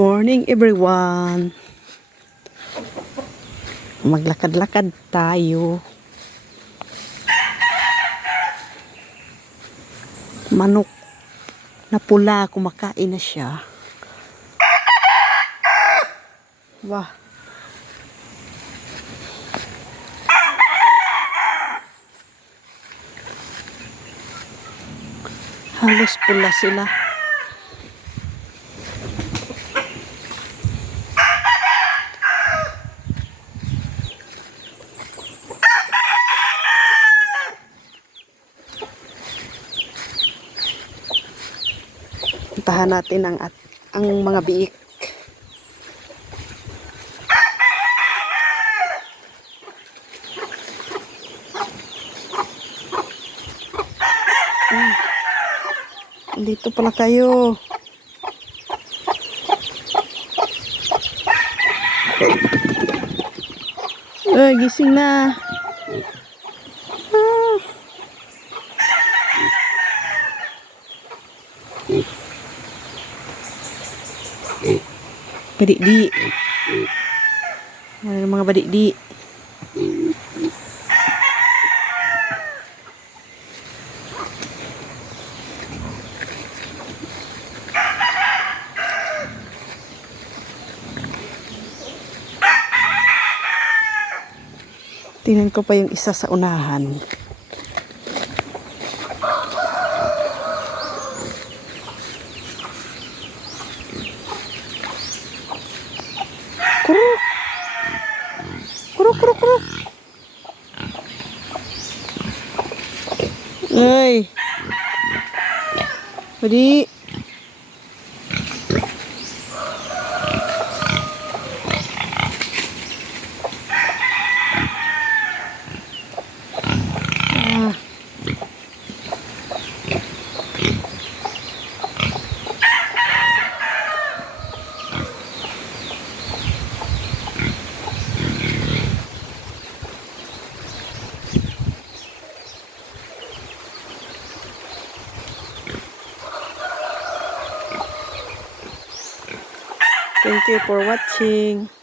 Morning everyone. Maglakad-lakad tayo. Manok na pula, kumakain na siya. Wah. Halos pula sila. Puntahan natin ang mga biik. Dito pala kayo. Gising na. Badik-di. Ada mga badik-di. Tingnan ko pa yung isa sa unahan. Kuro. Kuro, kuro, kuro. Ay. Badi. Thank you for watching.